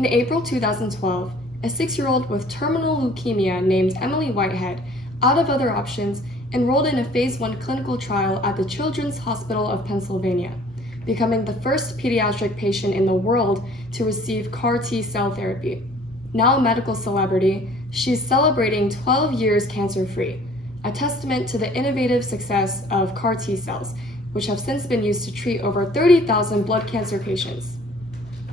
In April 2012, a 6-year-old with terminal leukemia named Emily Whitehead, out of other options, enrolled in a Phase 1 clinical trial at the Children's Hospital of Pennsylvania, becoming the first pediatric patient in the world to receive CAR T-cell therapy. Now a medical celebrity, she's celebrating 12 years cancer-free, a testament to the innovative success of CAR T-cells, which have since been used to treat over 30,000 blood cancer patients.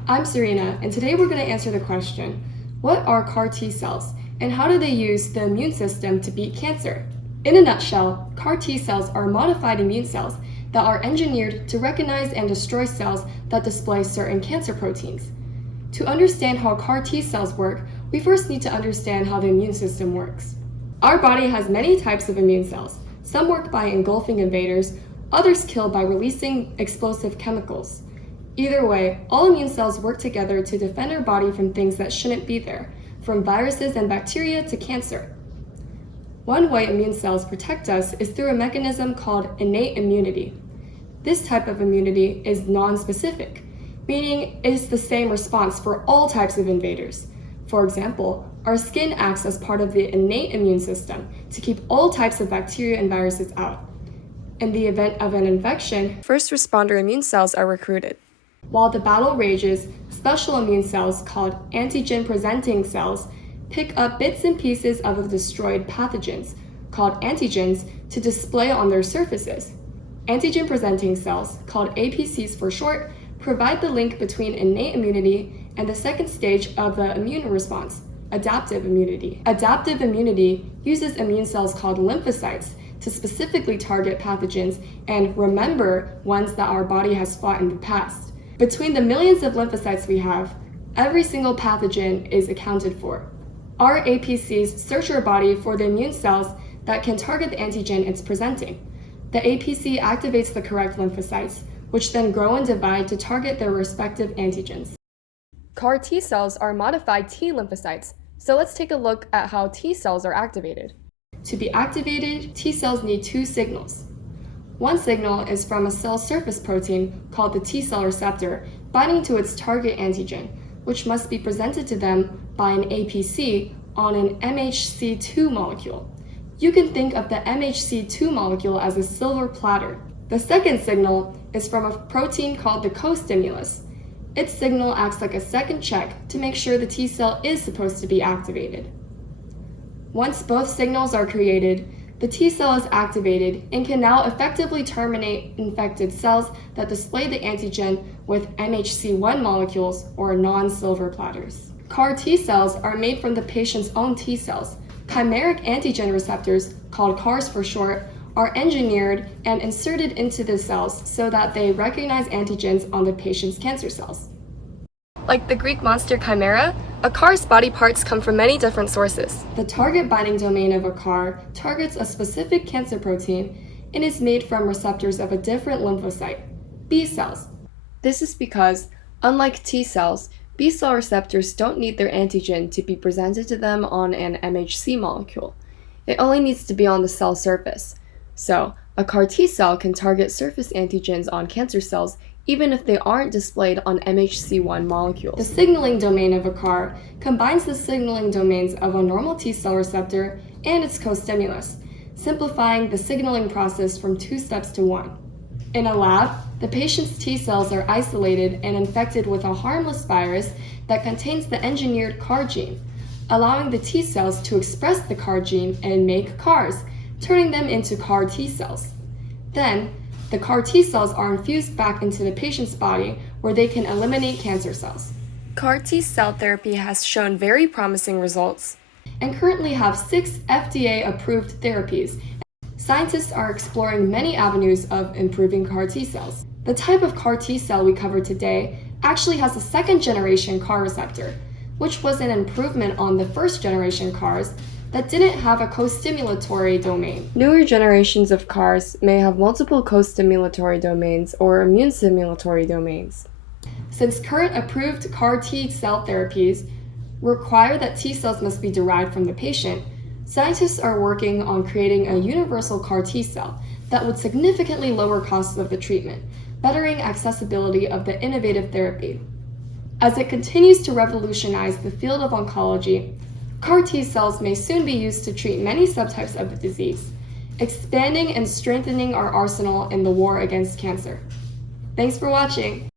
I'm Serena, and today we're going to answer the question, what are CAR T-cells, and how do they use the immune system to beat cancer? In a nutshell, CAR T-cells are modified immune cells that are engineered to recognize and destroy cells that display certain cancer proteins. To understand how CAR T-cells work, we first need to understand how the immune system works. Our body has many types of immune cells. Some work by engulfing invaders, others kill by releasing explosive chemicals. Either way, all immune cells work together to defend our body from things that shouldn't be there, from viruses and bacteria to cancer. One way immune cells protect us is through a mechanism called innate immunity. This type of immunity is non-specific, meaning it is the same response for all types of invaders. For example, our skin acts as part of the innate immune system to keep all types of bacteria and viruses out. In the event of an infection, first responder immune cells are recruited. While the battle rages, special immune cells called antigen-presenting cells pick up bits and pieces of the destroyed pathogens, called antigens, to display on their surfaces. Antigen-presenting cells, called APCs for short, provide the link between innate immunity and the second stage of the immune response, adaptive immunity. Adaptive immunity uses immune cells called lymphocytes to specifically target pathogens and remember ones that our body has fought in the past. Between the millions of lymphocytes we have, every single pathogen is accounted for. Our APCs search our body for the immune cells that can target the antigen it's presenting. The APC activates the correct lymphocytes, which then grow and divide to target their respective antigens. CAR T cells are modified T lymphocytes, so let's take a look at how T cells are activated. To be activated, T cells need two signals. One signal is from a cell surface protein called the T cell receptor binding to its target antigen, which must be presented to them by an APC on an MHC2 molecule. You can think of the MHC2 molecule as a silver platter. The second signal is from a protein called the co-stimulus. Its signal acts like a second check to make sure the T cell is supposed to be activated. Once both signals are created, the T cell is activated and can now effectively terminate infected cells that display the antigen with MHC1 molecules or non-silver platters. CAR T cells are made from the patient's own T cells. Chimeric antigen receptors, called CARs for short, are engineered and inserted into the cells so that they recognize antigens on the patient's cancer cells. Like the Greek monster Chimera, a CAR's body parts come from many different sources. The target binding domain of a CAR targets a specific cancer protein and is made from receptors of a different lymphocyte, B cells. This is because, unlike T cells, B cell receptors don't need their antigen to be presented to them on an MHC molecule. It only needs to be on the cell surface. So, a CAR T cell can target surface antigens on cancer cells even if they aren't displayed on MHC1 molecules. The signaling domain of a CAR combines the signaling domains of a normal T cell receptor and its co-stimulus, simplifying the signaling process from 2 steps to 1. In a lab, the patient's T cells are isolated and infected with a harmless virus that contains the engineered CAR gene, allowing the T cells to express the CAR gene and make CARs, turning them into CAR T cells. Then, the CAR T cells are infused back into the patient's body where they can eliminate cancer cells. CAR T cell therapy has shown very promising results and currently have 6 FDA-approved therapies. Scientists are exploring many avenues of improving CAR T cells. The type of CAR T cell we covered today actually has a second-generation CAR receptor, which was an improvement on the first-generation CARs that didn't have a co-stimulatory domain. Newer generations of CARs may have multiple co-stimulatory domains or immune stimulatory domains. Since current approved CAR T cell therapies require that T cells must be derived from the patient, scientists are working on creating a universal CAR T cell that would significantly lower costs of the treatment, bettering accessibility of the innovative therapy. As it continues to revolutionize the field of oncology, CAR T cells may soon be used to treat many subtypes of the disease, expanding and strengthening our arsenal in the war against cancer. Thanks for watching!